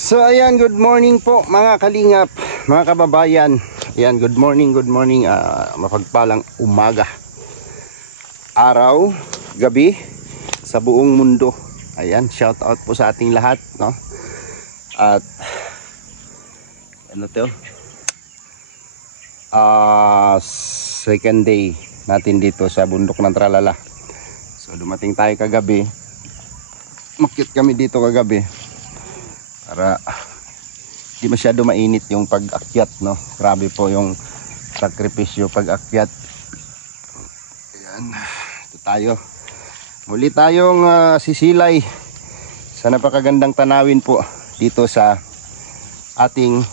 So ayan, good morning po mga kalingap, mga kababayan. Ayan, good morning, mapagpalang umaga, araw, gabi sa buong mundo. Ayan, shout out po sa ating lahat, no? At ano to? Second day natin dito sa bundok ng Tralala. So dumating tayo kagabi. Makyat kami dito kagabi para di masyado mainit yung pag-akyat, no? Grabe po yung sakripisyo pag-akyat. Ayan, ito tayo. Muli tayong sisilay sa napakagandang tanawin po dito sa ating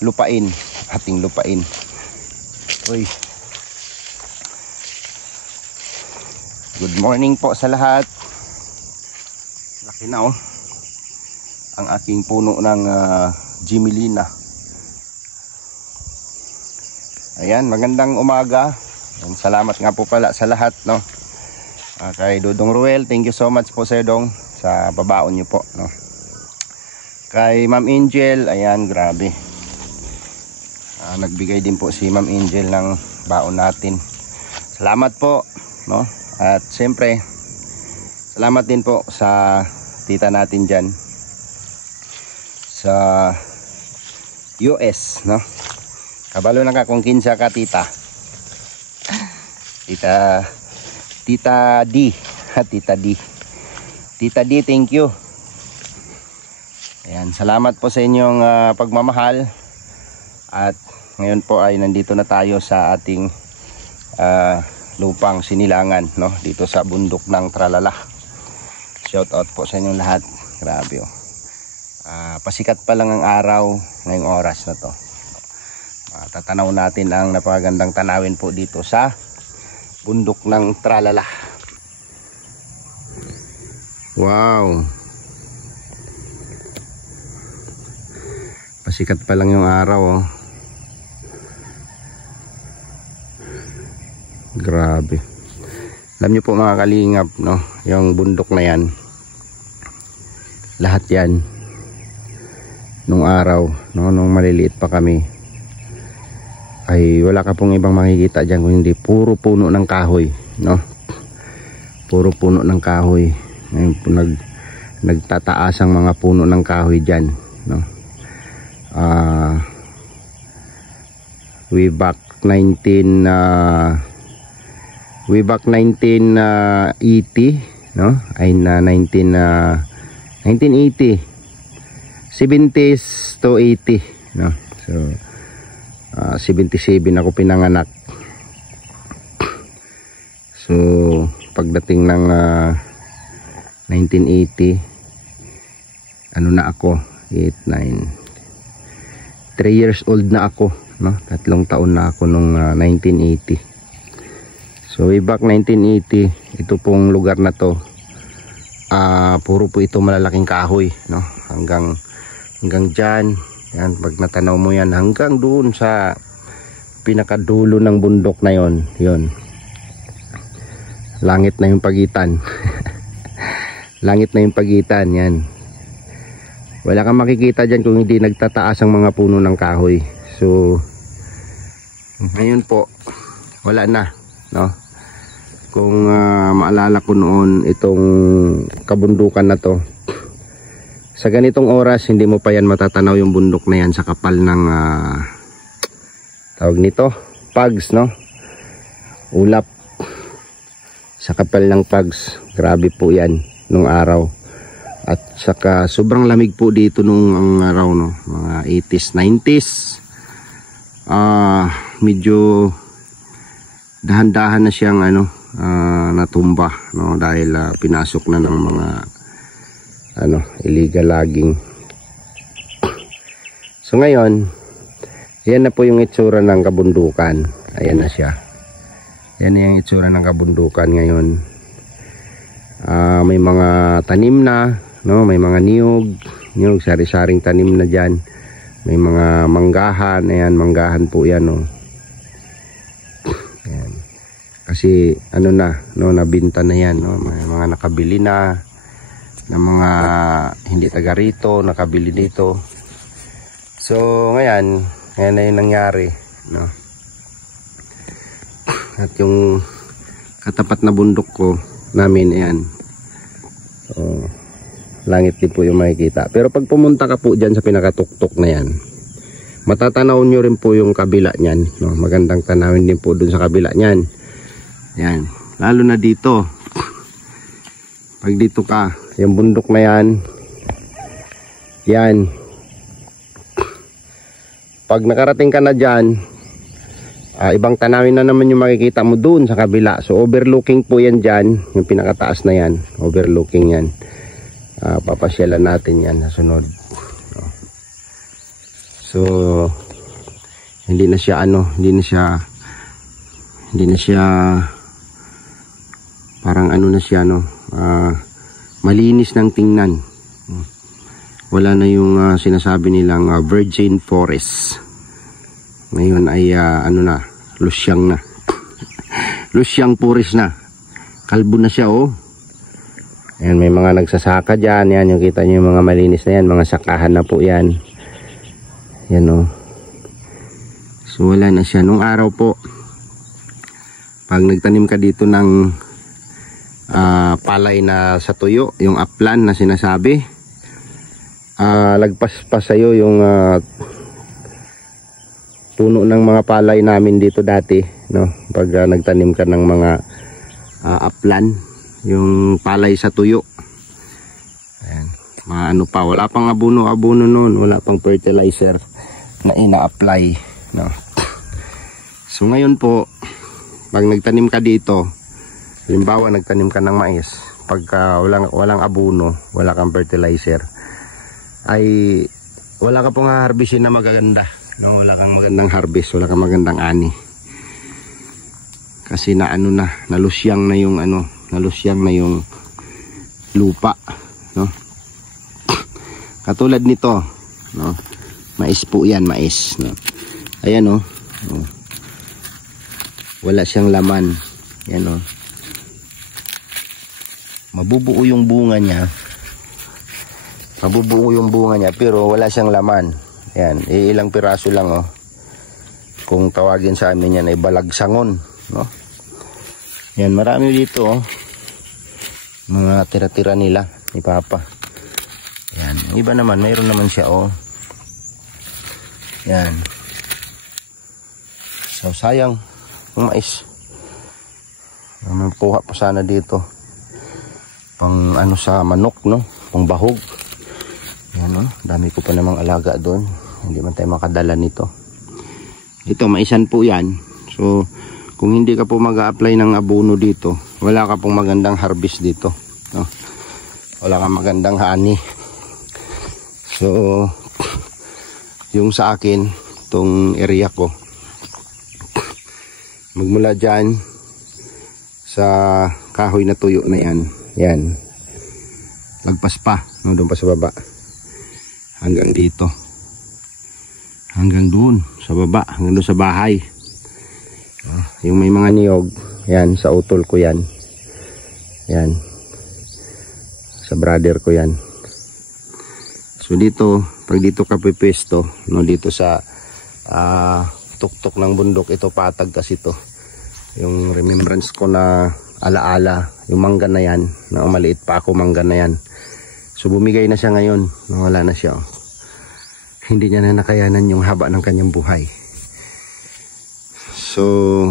lupain. Uy. Good morning po sa lahat. Laki na, oh, ang aking puno ng Gimilina. Ayan, magandang umaga. Salamat nga po pala sa lahat, no? Kay Dudong Ruel, thank you so much po Sir Dong sa babaon nyo po, no? Kay Ma'am Angel, ayan, grabe. Nagbigay din po si Ma'am Angel ng baon natin. Salamat po, no? At siyempre, salamat din po sa tita natin dyan sa US, no? Kabalo na ka kung kinsa ka, tita. Tita D. Tita D. Tita D, thank you. Ayan, salamat po sa inyong pagmamahal. At ngayon po ay nandito na tayo sa ating lupang sinilangan, no? Dito sa bundok ng Tralala. Shout out po sa inyong lahat. Grabe, oh. Pasikat pa lang ang araw ngayong oras na to. Tatanaw natin ang napakagandang tanawin po dito sa bundok ng Tralala. Wow, pasikat pa lang yung araw, oh. Grabe. Alam niyo po mga kalingap, no, yung bundok na yan, lahat yan nung araw, no, nung maliliit pa kami, ay wala ka pong ibang makikita dyan kung hindi puro puno ng kahoy, no? Puro puno ng kahoy. Ngayon nagtataas ang mga puno ng kahoy dyan, no? Way back 1980, no? Ay na 1980, 70s to 80, no? So 77 ako pinanganak. So pagdating ng 1980, ano na ako, 8, 9, 3 years old na ako, no? 3 taon na ako nung 1980. So way back 1980, ito pong lugar na to, puro po ito malalaking kahoy, no? Hanggang dyan, yan, pag natanaw mo yan, hanggang doon sa pinakadulo ng bundok na yon, yun. Langit na yung pagitan. Langit na yung pagitan, yan. Wala kang makikita dyan kung hindi nagtataas ang mga puno ng kahoy. So ngayon po, wala na, no? Kung maalala ko noon, itong kabundukan na to, sa ganitong oras hindi mo pa yan matatanaw yung bundok na yan sa kapal ng tawag nito, pags, no? Ulap. Sa kapal ng pags, grabe po yan nung araw. At saka sobrang lamig po dito nung araw, no? Mga 80s, 90s. Medyo dahan-dahan na siyang natumba, no? Dahil pinasok na ng mga illegal logging. So ngayon, yan na po yung itsura ng kabundukan. Ayan na siya. Yan na yung itsura ng kabundukan ngayon. May mga tanim na, no? May mga niyog, sari-saring tanim na dyan. May mga manggahan. Ayan, manggahan po yan, no? Ayan. Kasi no, nabinta na yan, no? May mga nakabili na mga hindi taga rito, nakabili dito. So ngayon na yung nangyari, no? At yung katapat na bundok ko namin, ayan, langit din po yung makikita. Pero pag pumunta ka po dyan sa pinakatuktok na yan, matatanaw nyo rin po yung kabila nyan, no? Magandang tanawin din po dun sa kabila nyan. Ayan, lalo na dito. Pag dito ka, yung bundok na yan, pag nakarating ka na dyan, ibang tanawin na naman yung makikita mo dun sa kabila. So overlooking po yan dyan, yung pinakataas na yan, overlooking yan. Papasyalan natin yan sa sunod. So hindi na siya parang na siya, no? Malinis ng tingnan. Wala na yung sinasabi nilang virgin forest. Ngayon ay lusyang na. Lusyang puris na. Kalbo na siya oh. Ayan, may mga nagsasaka dyan. Yan, yung kita nyo yung mga malinis na yan. Mga sakahan na po yan. Yan oh. So wala na siya. Nung araw po, pag nagtanim ka dito ng palay na sa tuyo, yung upland na sinasabi, lagpas pa sa'yo yung puno ng mga palay namin dito dati, no? Pag nagtanim ka ng mga upland, yung palay sa tuyo. Ayan, mga ano pa, wala pang abono noon, wala pang fertilizer na ina-apply, no? So ngayon po, pag nagtanim ka dito, halimbawa nagtanim ka ng mais, pagka walang abono, wala kang fertilizer, ay wala ka pong harvestin na magaganda, no? Wala kang magandang harvest, wala kang magandang ani. Kasi na ano na, nalusyang na yung ano, nalusyang na yung lupa, no? Katulad nito, no? Mais po 'yan, mais, no? Ayan oh. Oh. Wala siyang laman. Yan oh. Mabubuo yung bunga niya. Mabubuo yung bunga niya pero wala siyang laman. Yan, ilang piraso lang oh. Kung tawagin sa amin yan ay balagsangon, no? Yan, marami dito oh. Mga tira-tira nila ni Papa. Yan, yung iba naman mayroon naman siya oh. Yan. So sayang ang mais. Makuha pa sana dito. Pang ano sa manok, no? Pang bahog. Yan, no? Dami ko pa namang alaga doon. Hindi man tayo makadala nito. Ito, maisan po yan. So, kung hindi ka po mag-a-apply ng abono dito, wala ka pong magandang harvest dito, no? Wala kang magandang honey. So, yung sa akin, itong area ko, magmula dyan sa kahoy na tuyo na yan, yan, lagpas pa, no, doon pa sa baba hanggang dito, hanggang doon sa baba, hanggang doon sa bahay. Yung may mga niyog, yan, sa utol ko yan, yan, sa brother ko yan. So dito, pag dito ka pipwesto, no, dito sa tuktok ng bundok, ito patag kasi ito yung remembrance ko na alaala, yung mangga na yan, na maliit pa ako mangga na yan. So bumigay na siya ngayon, wala na siya oh. Hindi niya na nakayanan yung haba ng kanyang buhay. So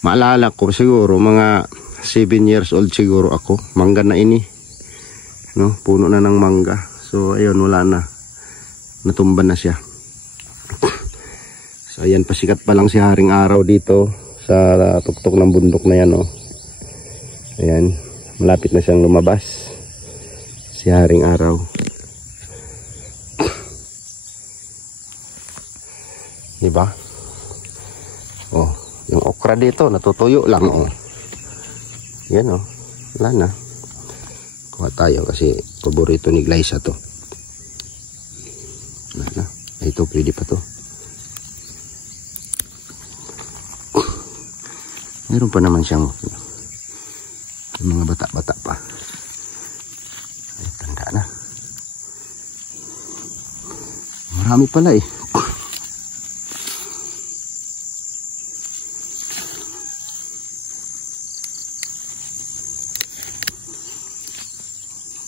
maalala ko siguro mga 7 years old siguro ako, mangga na ini, no? Puno na ng mangga. So ayun, wala na, natumba na siya. So ayan, pasikat pa lang si Haring Araw dito sa tuktok ng bundok na yan oh. Ayan, malapit na siyang lumabas si Haring Araw. Diba? Oh, yung okra dito natutuyo lang oh. Yan oh, wala na. Kuha tayo kasi paborito ni Glyza to. Wala na. Ito pwede pa to. Meron pa naman siyang mga bata-bata pa. Ay, tanda na. Marami pala eh.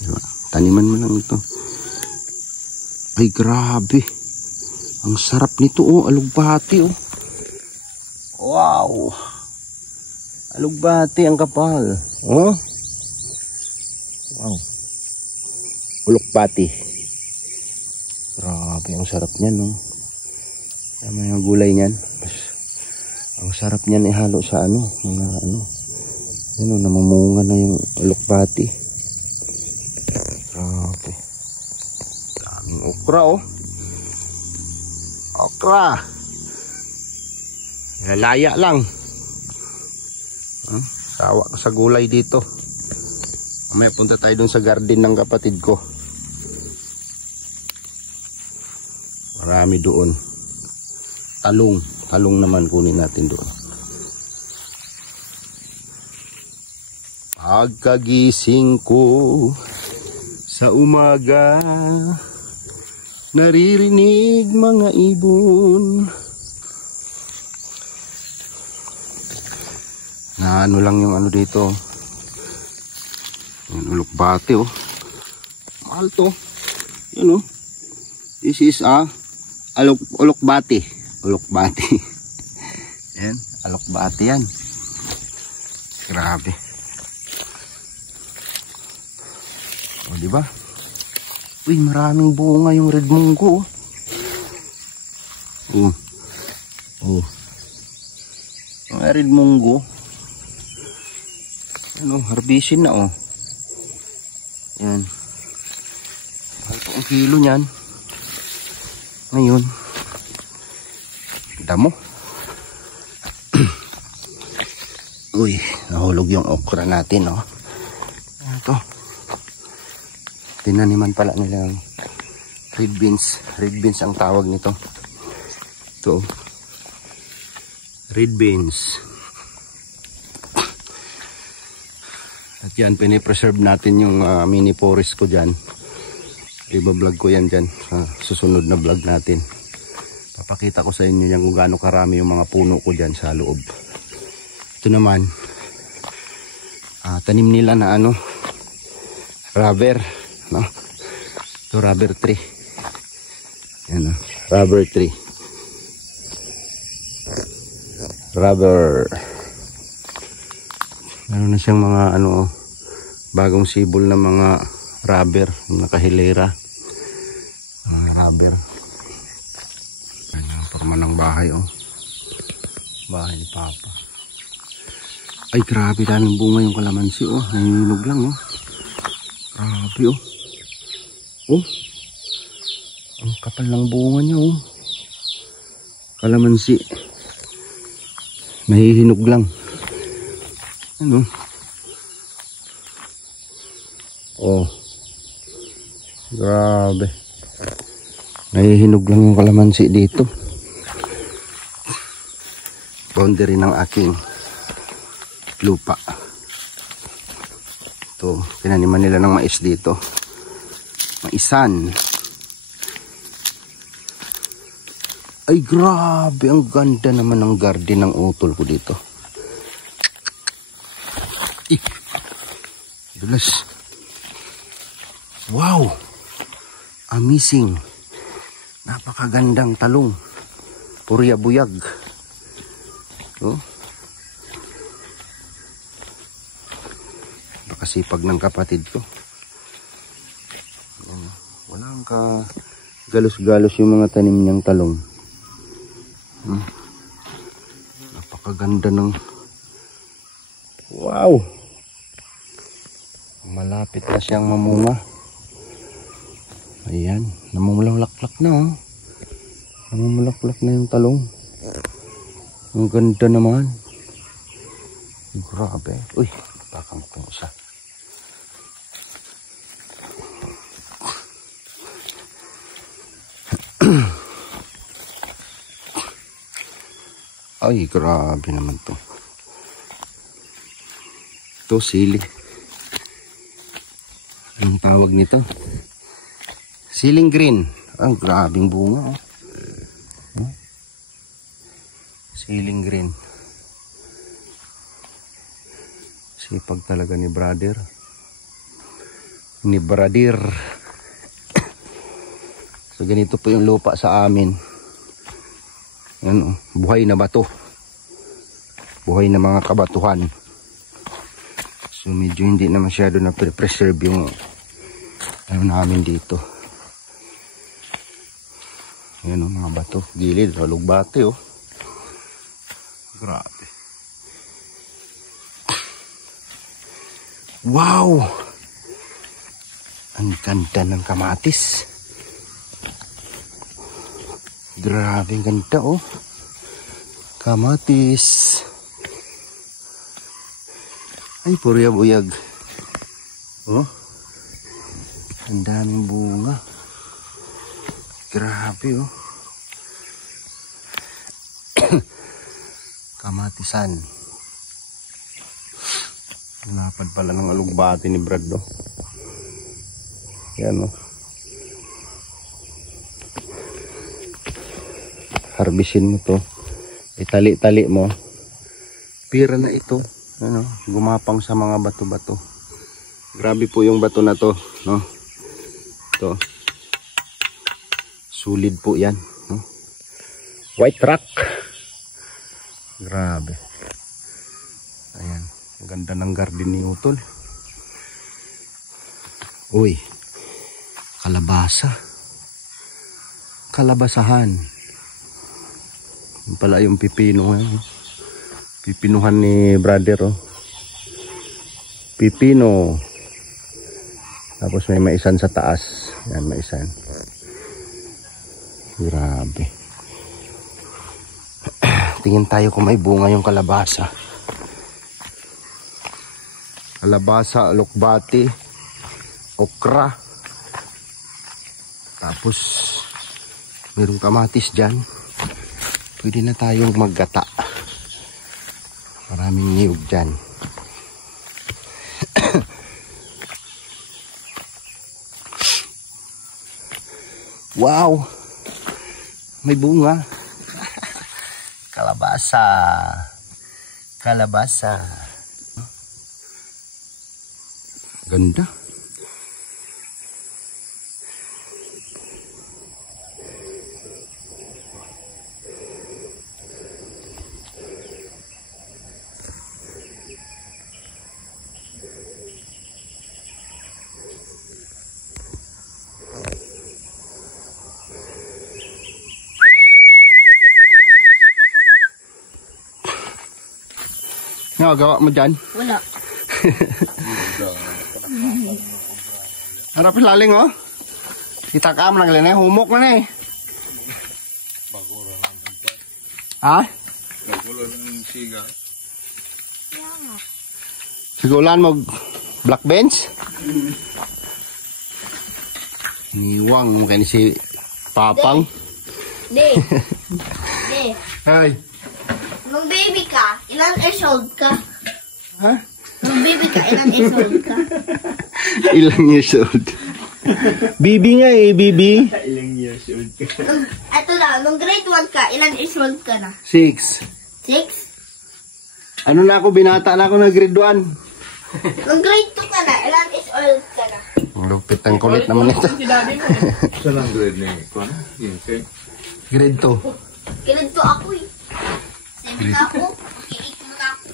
Diba? Taniman mo lang ito. Ay, grabe. Ang sarap nito oh. Alugbati oh. Wow. Alugbati ang kapal. Oh. Wow. Ulukbati. Grabe, ang sarap niyan, no. Yung mga gulay niyan. Ang sarap niyan ihalo sa ano, mga ano. Ano, namumunga na yung ulukbati. Grabe. Daming okra, oh. Okra. Lalaya lang. Sawa ka sa gulay dito. May punta tayo dun sa garden ng kapatid ko. Marami doon. Talong naman kunin natin doon. Pagkagising ko sa umaga, naririnig mga ibon. Na ano lang yung ano dito. Yung ulokbate oh. Mahal to. Yun oh. This is ulokbate. Ulokbate. Yan, ulokbate yan. Grabe. O diba? Uy, maraming bunga yung red munggo. Oh. Oh. Yung red munggo. Ano, harbisin na oh. Yan. Mahal po ang kilo niyan. Ngayon. Damo. Uy, nahulog yung okra natin oh. Ito. Tinaniman pala nila ng red beans. Red beans ang tawag nito. Ito. Red beans. At yan, pinipreserve natin yung mini forest ko dyan. Iba-vlog ko yan dyan sa susunod na vlog natin. Papakita ko sa inyo yan kung gaano karami yung mga puno ko dyan sa loob. Ito naman, tanim nila na ano, rubber. No? Ito rubber tree. Yan, rubber tree. Rubber. Meron na siyang mga ano, bagong sibol na mga rubber, nakahilera. Rubber. Ayan ang forma ng bahay oh. Bahay ni Papa. Ay grabe, daming bunga yung kalamansi oh. Nanginog lang oh. Grabe oh. Oh. Ang kapal ng bunga niya oh. Kalamansi. Mahihinog lang. Ano? Oh. Grabe. Nahihinog lang yung kalamansi dito. Boundary ng aking lupa. Ito, pinaniman nila ng mais dito. Maisan. Ay grabe, ang ganda naman ng garden ng utol ko dito. Dulas. Wow. Amazing. Napakagandang talong. Purya buyag. Oh. Napakasipag ng kapatid ko. Walang galos-galos yung mga tanim niyang talong. Napakaganda ng wow. Malapit na siyang mamunga. Ayan, namumulaklak na oh. Namumulaklak na yung talong. Ang ganda naman. Grabe. Uy, pakamukong isa. Ay, grabe naman to. Ito, sili. Anong tawag nito? Siling green. Ang grabing bunga. Oh. Siling green. Sipag talaga ni brother. Ni brother. So ganito po yung lupa sa amin. Yan, buhay na bato. Buhay na mga kabatuhan. So medyo hindi na masyado na preserve yung ano namin dito. Yan o, mga bato. Gilid, ulokbate oh. Grabe. Wow! Ang ganda ng kamatis. Grabe, ang ganda oh. Kamatis. Ay, purya buyag. Oh. Ang daming bunga. Grabe oh. Kamatisan. Lapad pala ng alugbati ni Brad, oh. Yan, oh. Harbisin mo to. Itali-tali mo. Pira na ito. Ano, gumapang sa mga bato-bato. Grabe po yung bato na to, no? Ito. Sulid po yan, no? White rock. Grabe. Ayan. Ang ganda ng garden ni Utol. Uy. Kalabasa. Kalabasahan. Yung pala yung pipino. Pipinuhan ni brother. Oh. Pipino. Tapos may maisan sa taas. Yan, maisan. Grabe. Tingin tayo kung may bunga yung kalabasa. Kalabasa, alokbati, okra. Tapos mayroong kamatis dyan. Pwede na tayong maggata. Maraming niyog dyan. Wow! May bunga. Kalabasa. Kalabasa. Ganda. Ano gawa mo dyan? Wala. Harap laling, oh. Kita ka mo naglin eh. Humok na eh. Ha? Bagulo ng siga. Sigulan mo black bench? Niwang mo kayo si Papang. Di. Di. Hey. Nung baby ka, ilan years old ka? Ha? Nung baby ka, ilan years old ka? Ilang years old? Bibi nga eh, Bibi. Ilang years old ka? Ito lang, nung grade 1 ka, ilan years old ka na? 6. 6? Ano na ako, binata na ako na grade 1. Nung grade 2 ka na, ilan years old ka na? Lupit ang kulit naman ito. Saan ang grade na ito? Grade 2. Grade 2 ako eh. 7 na ako, mag-8 mo na ako.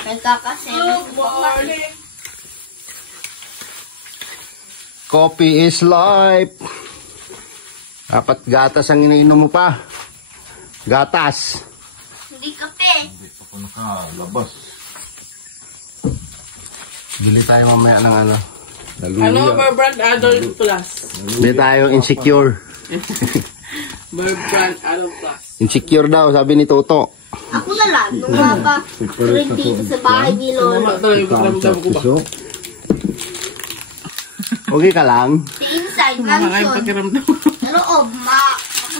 Nagkaka-7 po ako. Coffee is life. Dapat gatas ang iniinom mo pa. Gatas. Hindi kape. Hindi pa ko nakalabas. Bili tayo mamaya ng ano. Ano, Brand Adult Plus. Bili tayo insecure. Brand Adult Plus. Insecure daw, sabi ni Toto. Ako na lang, nung mga grade dito sa bahay ni Lolo. Tama talaga yung pakiramdam ko ba? Okay ka lang? Si inside, Mga yung mansion. pakiramdam. Sa loob,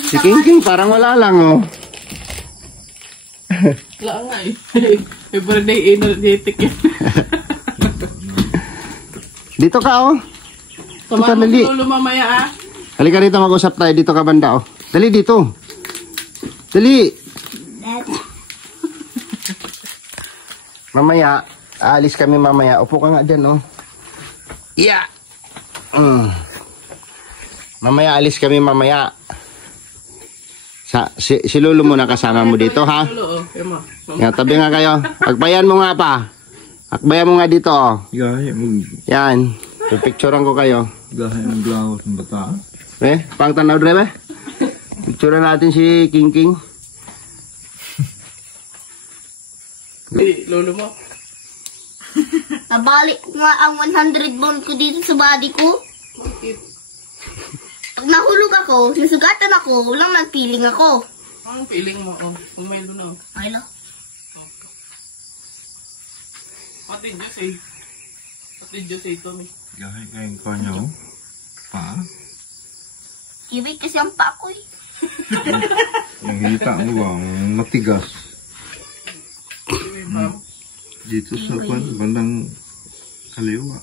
Si King King parang wala lang, oh. Wala nga eh. May birthday energetic yun. Dito ka, oh. Samahan mo dali. si Lolo mamaya ah. Halika rito, mag-usap tayo. Dito ka banda, oh. Dali dito. Dali. Mamaya, aalis kami mamaya. Upo ka nga dyan, oh. Yeah. Mamaya, alis kami mamaya. Si Lolo muna kasama mo dito, ha? Lolo, oh. Yan mo. Yan, tabi nga kayo. Akbayan mo nga pa. Akbayan mo nga dito, oh. Gaya Yan. Pipicturean ko kayo. ng glawas ng bata. Pang tanaw dre, Picturean natin si King King. Lolo mo. Nabalik nga ang 100 bond ko dito sa body ko. Bakit? Pag nahulog ako, nasugatan ako, walang nagpiling ako. Anong feeling mo? Oh, umay doon oh. Ay no? Pati Diyos eh. Pati Diyos eh ito. Gaya kayong kanyo. Pa? Ibig kasi ang pa ko eh. Yung hita mo ba? Matigas. Dito sa bandang kaliwa.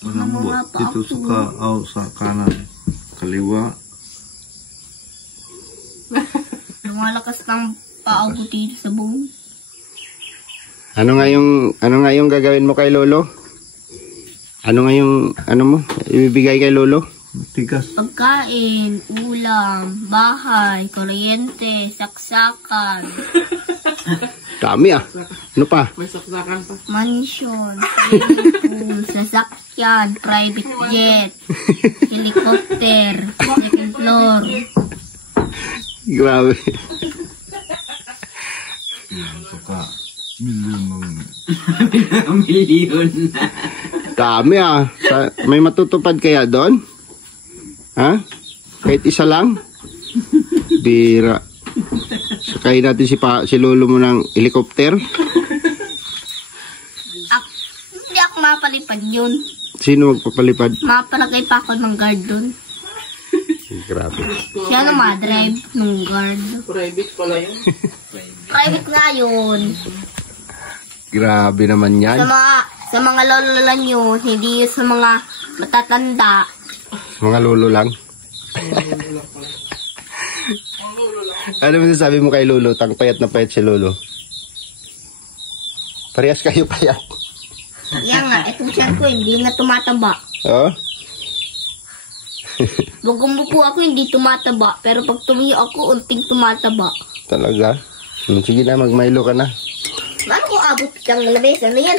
Malambot. Dito sa kanan. Kaliwa. Lumalakas ng paa ko dito sa buong. Ano nga yung gagawin mo kay Lolo? Ano nga yung mo? Ibibigay kay Lolo? Tigas. Pagkain, ulam, bahay, kuryente, saksakan, Dami ah. Ano pa? May saksakan pa. mansion, swimming pool, sasakyan, private jet, helicopter, second floor. Grabe. Saka milyon. Dami ah. May matutupad kaya doon? Ha? Kahit isa lang? Bira. Sakay natin si Lolo mo ng helicopter. Hindi ako mapalipad yun. Sino magpapalipad? Mapalagay pa ako ng guard dun. Grabe. Siya na madrive ng guard. Private pala yun. Private nga yun. Grabe naman yan. Sa mga lolo nyo, hindi yun sa mga matatanda. Mga lolo lang. Ano masasabi mo kay Lolo? Tang payat na payat si Lolo. Parehas kayo payat. Yan nga, itong tiyan ko hindi na tumataba. Oh? Pag umupo ako, hindi tumataba. Pero pag tumiyo ako, unting tumataba. Talaga? Sige na, mag-Milo ka na. Ano kung abot kang labes? Ano yan?